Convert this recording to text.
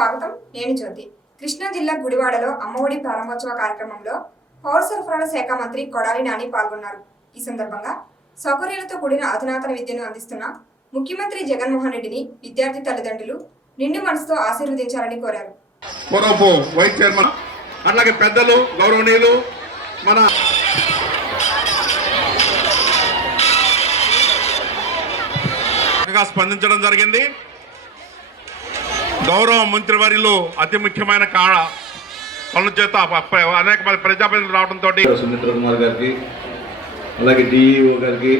స్వాగతం. నేను జ్యోతి. కృష్ణా జిల్లా గుడివాడలో అమ్మఒడి ప్రారంభోత్సవ కార్యక్రమంలో పౌర సరఫరాల శాఖ మంత్రి కొడాలి నాని పాల్గొన్నారు. ఈ సందర్భంగా సౌకర్యాలతో కూడిన అధునాతన విద్యను అందిస్తున్న ముఖ్యమంత్రి జగన్మోహన్ రెడ్డిని విద్యార్థి తల్లిదండ్రులు నిండు మనసుతో ఆశీర్వదించాలని కోరారు. వైస్ చైర్మన్ అట్లాగే పెద్దలు గౌరవనీయులు మన స్పందించడం జరిగింది. గౌరవ మంత్రివర్యులు అతి ముఖ్యమైన పనుల చేత అనేక మంది ప్రజాప్రతినిధులు రావడంతో సుమిత్ర కుమార్ గారికి అలాగే డిఈఓ గారికి